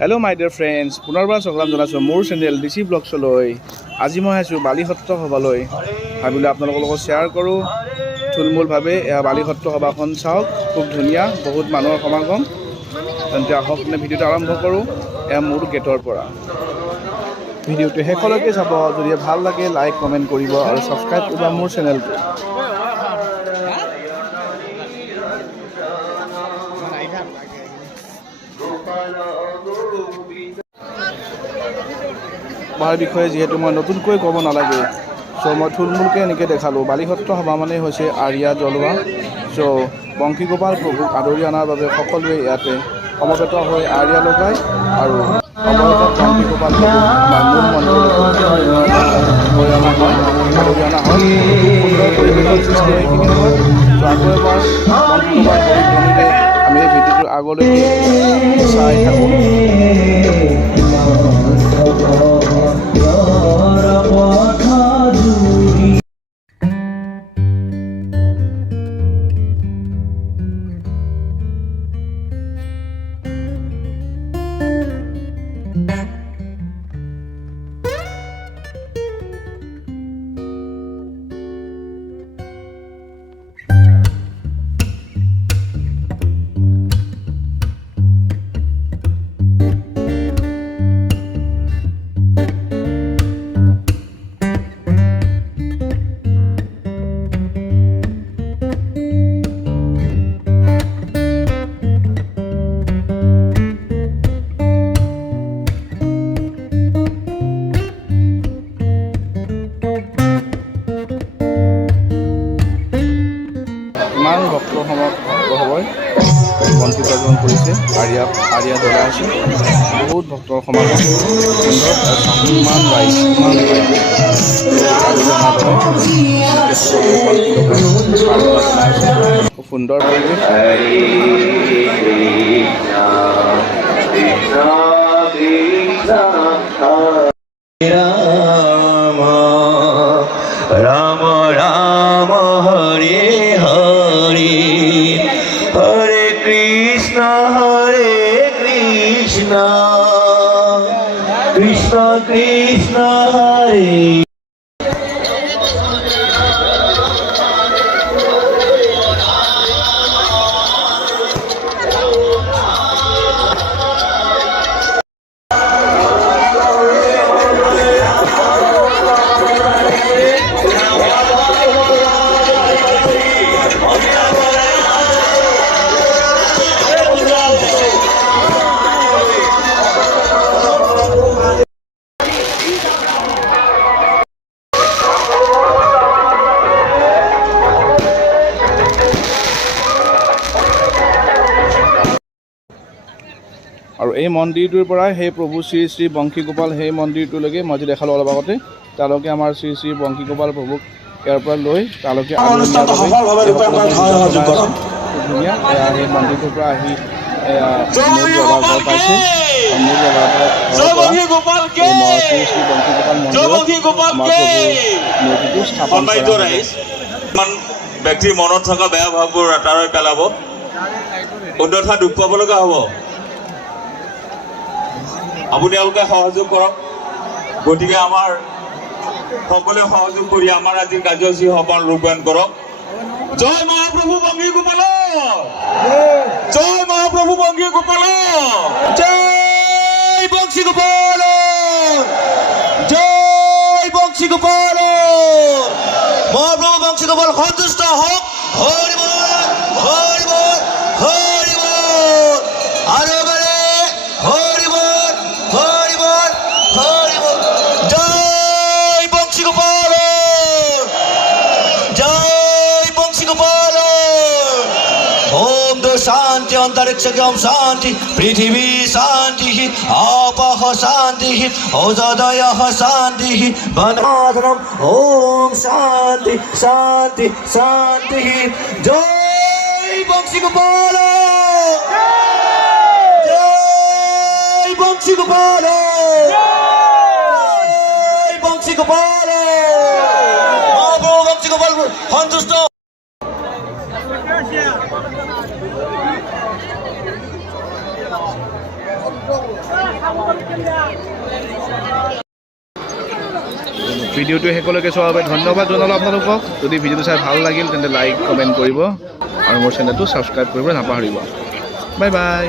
Hello' মাই dear friends, পুনৰবাৰ স্বাগতম জনাইছোঁ মোৰ চেনেল DC ব্লগছলৈ। আজি মই আহিছোঁ বালি সত্ৰ সভালৈ। ভাবিলোঁ আপোনালোকৰ লগত শ্বেয়াৰ কৰোঁ থুলমূলভাৱে এয়া বালি সত্ৰ সভাখন চাওক, খুব ধুনীয়া, বহুত মানুহৰ সমাগম। তেন্তে আহক ভিডিঅ'টো আৰম্ভ কৰোঁ। এয়া মোৰ গেটৰ পৰা। ভিডিঅ'টো শেষলৈকে চাব। যদি ভাল লাগে লাইক কমেণ্ট কৰিব আৰু ছাবস্ক্ৰাইব কৰিব মোৰ চেনেলটো। সভাৰ বিষয়ে যিহেতু মই নতুনকৈ ক'ব নালাগে, চ' মই থুলমূলকৈ এনেকৈ দেখালোঁ। বালিসত্ৰ সভা মানে হৈছে আৰিয়া জ্বলোৱা। চ' বংশীগোপাল প্ৰভুক আদৰি অনাৰ বাবে সকলোৱে ইয়াতে সমবেত হৈ আৰিয়া লগায় আৰু অৱশেষত বংশীগোপাল প্ৰভুক আমাৰ মূল মন্দিৰলৈকে লৈ অনা হয়, আদৰি অনা হয়। খুব সুন্দৰ পৰিৱেশৰ সৃষ্টি হয় এইখিনি সময়ত। চ' আকৌ এবাৰ বংশীগোপাল প্ৰভুক ধ্বনিৰে আমি এই ভিডিঅ'টোৰ আগলৈকে চাই থাকোঁ। ইমান ভক্ত সমাগম বন্তি প্ৰজ্বলন কৰিছে, আৰিয়া জ্বলাই আছে। বহুত ভক্তৰ সমাগম, সুন্দৰ। ইমান ৰাইজ খুব সুন্দৰ পৰিৱেশ। ৰাম ৰাম হৰে হৰে হৰে কৃষ্ণ কৃষ্ণ কৃষ্ণ হৰে। আৰু এই মন্দিৰটোৰ পৰাই সেই প্ৰভু শ্ৰী শ্ৰী বংশীগোপাল সেই মন্দিৰটোলৈকে মই যি দেখালোঁ অলপ আগতে, তালৈকে আমাৰ শ্ৰী শ্ৰী বংশীগোপাল প্ৰভুক ইয়াৰ পৰা লৈ তালৈকে খুব ধুনীয়া। সেই মন্দিৰটোৰ পৰা আহি মোৰ ঘৰ পাইছে। মোৰ শ্ৰী শ্ৰী বংশীগোপাল মূৰ্তিটো স্থাপন কৰা ব্যক্তিৰ মনত থকা বেয়া ভাৱবোৰ আঁতৰাই পেলাব, অন্যথা দুখ পাব লগা হ'ব। আপোনালোকে সহযোগ কৰক। গতিকে আমাৰ সকলোৱে সহযোগ কৰি আমাৰ আজি কাৰ্যসূচী সফল ৰূপায়ণ কৰক। জয় মহাপ্ৰভু বংশীগোপাল, জয় মহাপ্ৰভু বংশীগোপাল, জয় বংশীগোপাল, জয় বংশীগোপাল। মহাপ্ৰভু বংশীগোপাল সন্তুষ্ট হওক। হৰি বল, হৰি বল, হৰি বল। আৰু शांति अंतरिक्ष शांति पृथ्वी शांति आपः शांति औषधय शांति वनाधनम ओम शांति शांति शांति। जय बंशीगोपाल, जय बंशीगोपाल, जय बंशीगोपाल। महाप्रभु बंशीगोपाल संतुष्ट। ভিডিঅ'টো শেষলৈকে চোৱাৰ বাবে ধন্যবাদ জনালোঁ আপোনালোকক। যদি ভিডিঅ'টো চাই ভাল লাগিল তেন্তে লাইক কমেণ্ট কৰিব আৰু মোৰ চেনেলটো ছাবস্ক্ৰাইব কৰিব নাপাহৰিব। Bye bye.